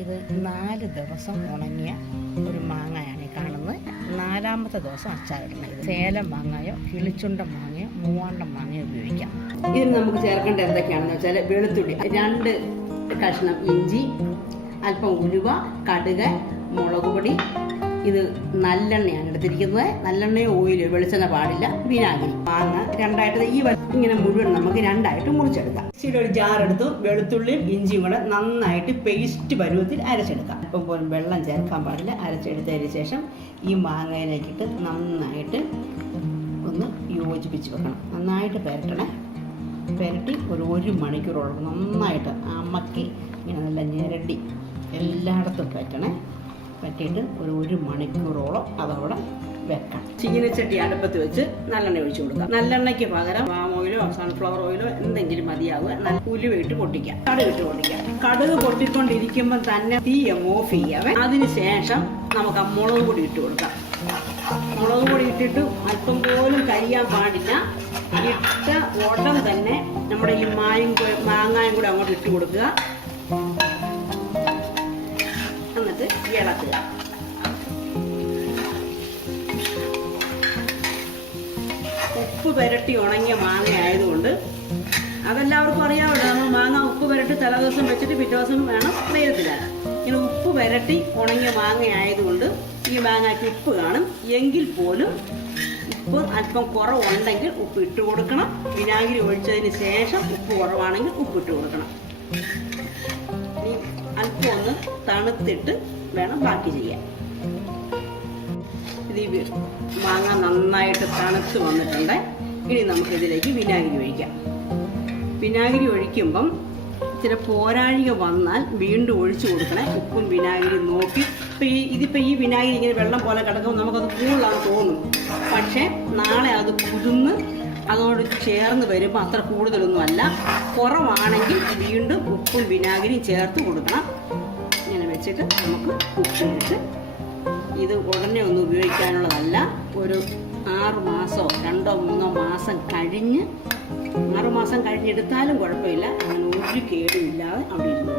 ഇത് നാല് ദിവസം ഉണങ്ങിയ ഒരു മാങ്ങയാണ് ഈ കാണുന്നത്. നാലാമത്തെ ദിവസം അച്ചാറിടുന്നത്. ഇത് സേലം മാങ്ങയോ കിളിച്ചുണ്ട മാങ്ങയോ മൂവാണ്ടം മാങ്ങയോ ഉപയോഗിക്കാം. ഇതിന് നമുക്ക് ചേർക്കേണ്ട എന്തൊക്കെയാണെന്ന് വെച്ചാൽ വെളുത്തുള്ളി രണ്ട് കഷ്ണം ഇഞ്ചി അല്പം ഉലുവ കടുക് മുളക് പൊടി ഇത് നല്ലെണ്ണയാണ് എടുത്തിരിക്കുന്നത്. നല്ലെണ്ണയോ ഓയിലോ വെളിച്ചെണ്ണ പാടില്ല. വിനാഗിരി. വാങ്ങ രണ്ടായിട്ട് ഈ ഇങ്ങനെ മുഴുവൻ നമുക്ക് രണ്ടായിട്ട് മുറിച്ചെടുക്കാം. ഇച്ചിരി ഒരു ജാർ എടുത്തു. വെളുത്തുള്ളിയും ഇഞ്ചിയും കൂടെ നന്നായിട്ട് പേസ്റ്റ് പരുവത്തിൽ അരച്ചെടുക്കാം. ഇപ്പം പോലും വെള്ളം ചേർക്കാൻ പാടില്ല. അരച്ചെടുത്തതിന് ശേഷം ഈ മാങ്ങയിലേക്കിട്ട് നന്നായിട്ട് ഒന്ന് യോജിപ്പിച്ച് വെക്കണം. നന്നായിട്ട് പെരട്ടണേ. പെരട്ടി ഒരു ഒരു മണിക്കൂറോളം നന്നായിട്ട് അമ്മക്കി ഇങ്ങനെ നല്ല ഞെരടി എല്ലായിടത്തും പറ്റണേ. പറ്റിയിട്ട് ഒരു ഒരു മണിക്കൂറോളം അതവിടെ വെക്കാം. ചീനച്ചട്ടി അടുപ്പത്ത് വെച്ച് നല്ലെണ്ണ ഒഴിച്ചു കൊടുക്കാം. നല്ലെണ്ണയ്ക്ക് പകരം പാം ഓയിലോ സൺഫ്ലവർ ഓയിലോ എന്തെങ്കിലും മതിയാവുക. നല്ല ഉലുവ ഇട്ട് പൊട്ടിക്കാം. കടുക് ഇട്ട് പൊട്ടിക്കാം. കടുക് പൊട്ടിക്കൊണ്ടിരിക്കുമ്പോൾ തന്നെ തീ ഓഫ് ചെയ്യാവേ. അതിന് ശേഷം നമുക്ക് ആ മുളക് പൊടി ഇട്ട് കൊടുക്കാം. മുളക് പൊടി ഇട്ടിട്ട് അല്പം പോലും കരിയാൻ പാടില്ല. ഇട്ട ഓട്ടം തന്നെ നമ്മുടെ ഈ മായും മാങ്ങായും കൂടെ അങ്ങോട്ട് ഇട്ട് കൊടുക്കുക. ഉപ്പ് പുരട്ടി ഉണങ്ങിയ മാങ്ങ ആയതുകൊണ്ട് അതെല്ലാവർക്കും അറിയാമല്ലോ നമ്മൾ മാങ്ങ ഉപ്പ് പുരട്ടി തലേദിവസം വെച്ചിട്ട് പിറ്റേ ദിവസം വേണം വെയിലത്തിലാൻ ഇങ്ങനെ ഉപ്പ് പുരട്ടി ഉണങ്ങിയ മാങ്ങ ആയതുകൊണ്ട് ഈ മാങ്ങയ്ക്ക് ഉപ്പ് കാണും. എങ്കിൽ പോലും ഉപ്പ് അല്പം കുറവുണ്ടെങ്കിൽ ഉപ്പ് ഇട്ട് കൊടുക്കണം. വിനാഗിരി ഒഴിച്ചതിന് ശേഷം ഉപ്പ് കുറവാണെങ്കിൽ ഉപ്പ് ഇട്ട് കൊടുക്കണം. അല്പം ഒന്ന് തണുത്തിട്ട് വേണം ബാക്കി ചെയ്യാൻ. ഇത് മാങ്ങ നന്നായിട്ട് തണുത്ത് വന്നിട്ടുണ്ട്. ഇനി നമുക്ക് ഇതിലേക്ക് വിനാഗിരി ഒഴിക്കാം. വിനാഗിരി ഒഴിക്കുമ്പം ചില പോരാഴിക വന്നാൽ വീണ്ടും ഒഴിച്ചു കൊടുക്കണേ. ഉപ്പും വിനാഗിരി നോക്കി. ഇപ്പം ഈ ഇതിപ്പോൾ ഈ വിനാഗിരി ഇങ്ങനെ വെള്ളം പോലെ കിടക്കുമ്പോൾ നമുക്കത് കൂടുതലാണ് തോന്നും. പക്ഷേ നാളെ അത് കുതിർന്ന് അതോട് ചേർന്ന് വരുമ്പോൾ അത്ര കൂടുതലൊന്നും അല്ല കുറവാണെങ്കിൽ വീണ്ടും ഉപ്പും വിനാഗിരിയും ചേർത്ത് കൊടുക്കണം. വെച്ചിട്ട് നമുക്ക് ഉപ്പിട്ട് ഇത് ഉടനെ ഒന്നും ഉപയോഗിക്കാനുള്ളതല്ല ഒരു ആറ് മാസമോ രണ്ടോ മൂന്നോ മാസം കഴിഞ്ഞ് ആറ് മാസം കഴിഞ്ഞെടുത്താലും കുഴപ്പമില്ല. അങ്ങനെ ഒരു കേടുമില്ലാതെ അവിടെ ഇരുന്നു